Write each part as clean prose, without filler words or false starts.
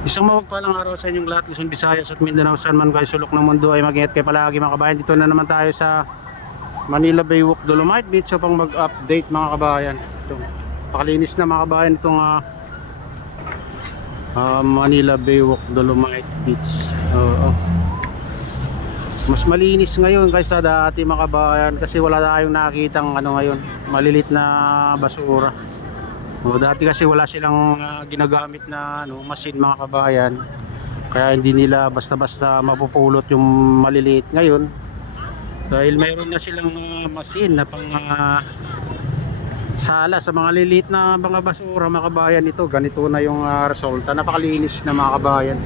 Isang mapagpalang araw sa inyong lahat, Luzon, Visayas at Mindanao, saan man kayo sulok ng mundo ay mag-ingat kayo palagi mga kabayan. Dito na naman tayo sa Manila Bay Walk Dolomite Beach upang mag-update mga kabayan. Ito, pakalinis na mga kabayan itong Manila Bay Walk Dolomite Beach. Mas malinis ngayon kaysa dati mga kabayan kasi wala tayong nakitang ngayon, malilit na basura. Dati kasi wala silang ginagamit na machine mga kabayan, kaya hindi nila basta-basta mapupulot yung maliliit. Ngayon dahil mayroon na silang machine na pang sala sa mga liliit na mga basura mga kabayan, ito ganito na yung resulta. Napakalinis na mga kabayan.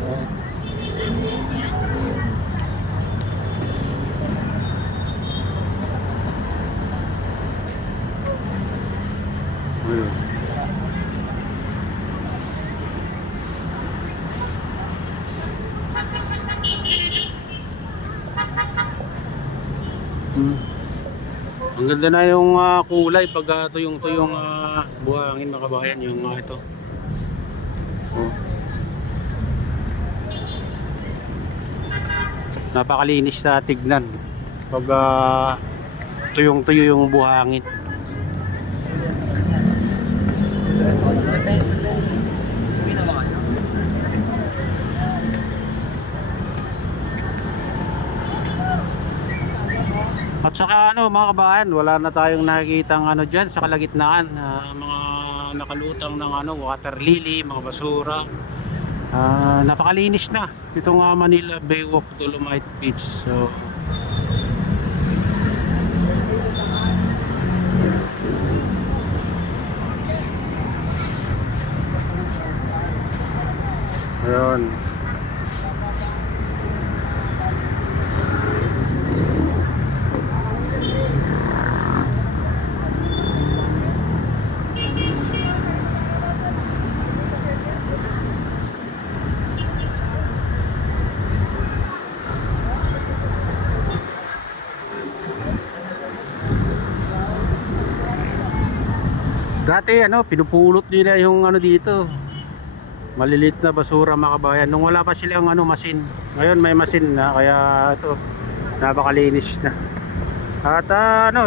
Ang ganda na yung kulay pag tuyong-tuyong buhangin mga kabayan, yung ito. Napakalinis na tignan pag tuyong-tuyo yung buhangin. At saka mga kabayan, wala na tayong nakikitang dyan sa kalagitnaan, mga nakalutang ng water lily, mga basura. Napakalinis na itong Manila Bay Walk Dolomite Beach. So ayun. Dati pinupulot nila yung dito, maliliit na basura mga kabayan, nung wala pa silang machine. Ngayon may machine na, kaya ito napakalinis na. At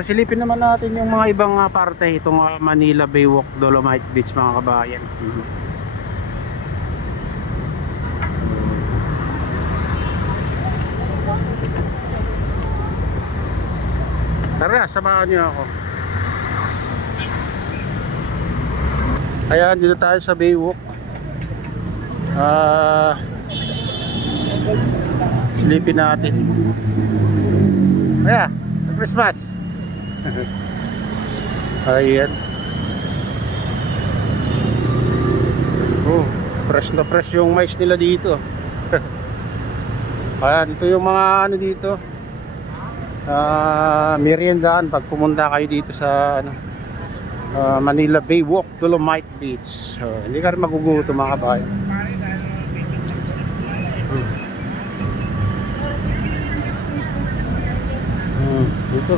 silipin naman natin yung mga ibang parte itong Manila Bay Walk Dolomite Beach mga kabayan. Tara, samahan niyo ako. Ayan, dito tayo sa Bay Walk. Silipin natin. Ayan, Christmas. Ayan. Fresh na fresh yung mais nila dito. Ayan, ito yung mga dito, meriendaan pag pumunta kayo dito sa Manila Bay Walk Dolomite Beach. Hindi ka rin magugutom mga kabayan. Dito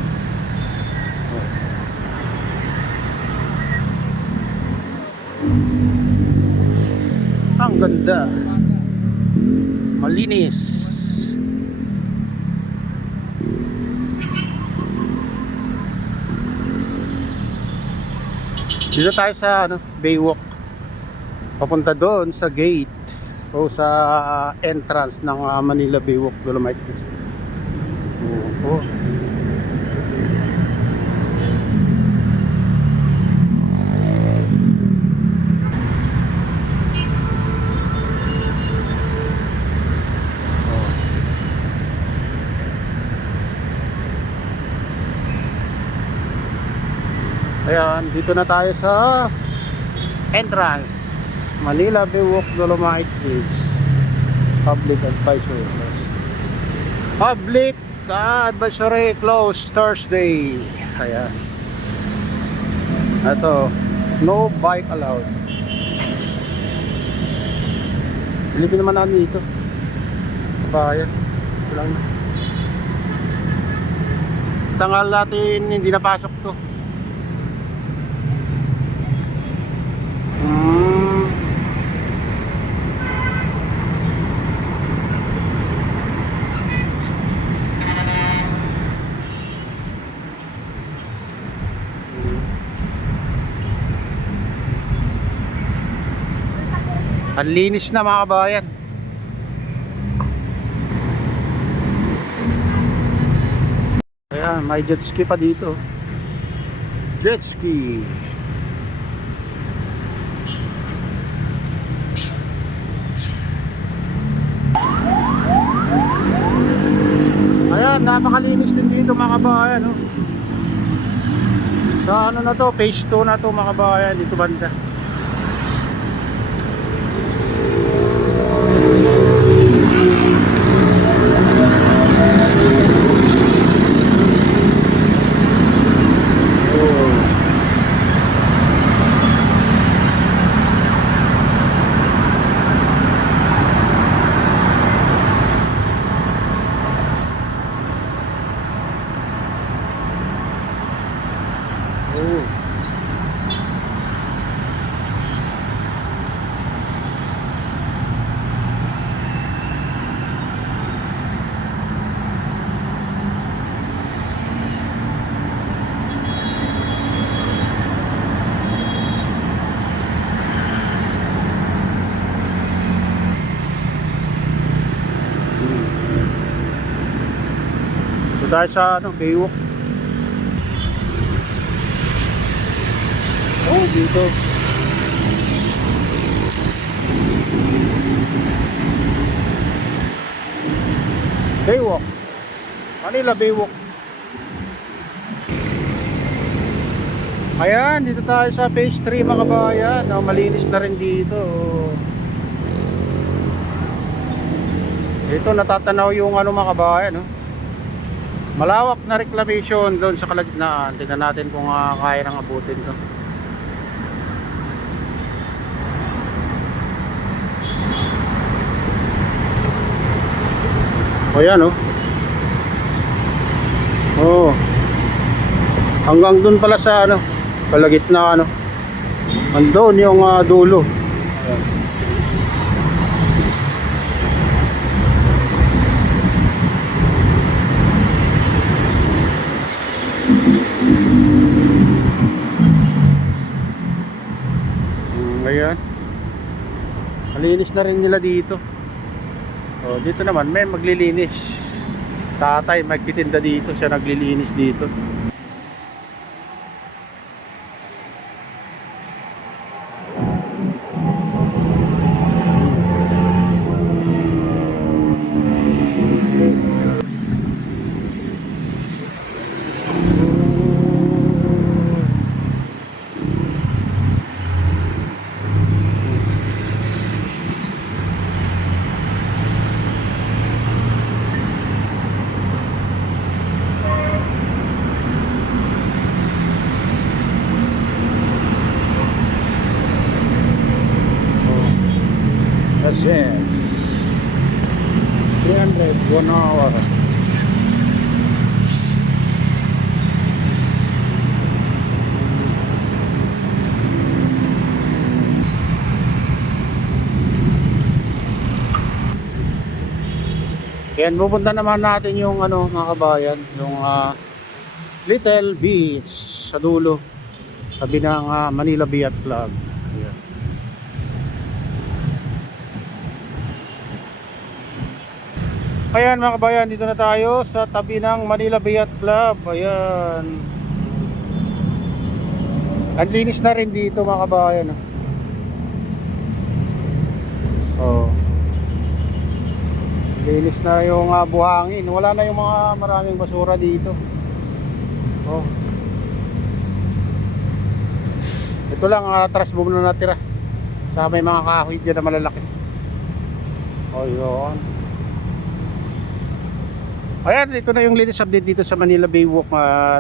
ang ganda, malinis. Dito tayo sa Bay Walk, papunta doon sa gate o sa entrance ng Manila Bay Walk Dolomite Beach. Ayan, dito na tayo sa entrance Manila Bay Walk Dolomite Beach. Public advisory closed Thursday. Ayan, ito, no bike allowed. Silipin naman namin dito. Bayan lang. Tangal natin hindi napasok to. Ang linis na mga kabayan. Ayan, may jet ski pa dito. Jet ski. Ayan, napakalinis din dito mga kabayan, oh. Sa ano na to, phase 2 na to mga kabayan, dito banda. Dahil sa ano, Baywalk. Oh, dito. Baywalk. Manila Baywalk. Ayan, dito tayo sa phase 3 mga kabayan. Oh, malinis na rin dito. Dito natatanaw yung ano mga kabayan, no? Malawak na reclamation doon sa kalagitnaan. Tingnan natin kung kaya nang abutin to. O yan, oh. Oh. Hanggang doon pala sa ano, kalagitnaan, ano. Andun yung dulo. Ayan. Ayan. Malinis na rin nila dito. Oh, dito naman may maglilinis. Tatay magtitinda dito, siya naglilinis dito. Yes. 300 1 hour. Yan, pupunta naman natin yung ano mga kabayan, yung Little Beach sa dulo, sabi ng Manila Yacht Club. Ayan. Ayan mga kabayan, dito na tayo sa tabi ng Manila Yacht Club. Ayan. Ang linis na rin dito mga kabayan. Oh. Linis na yung buhangin. Wala na yung mga maraming basura dito. Oh. Ito lang trash boom na natira. Sa may mga kahoy dyan na malalaki. Oh, yun. Ayan, ito na yung latest update dito sa Manila Baywalk.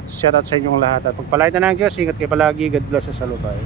Shout out sa inyong lahat. At pagpalain na ng Diyos, ingat kayo palagi. God bless sa salubay.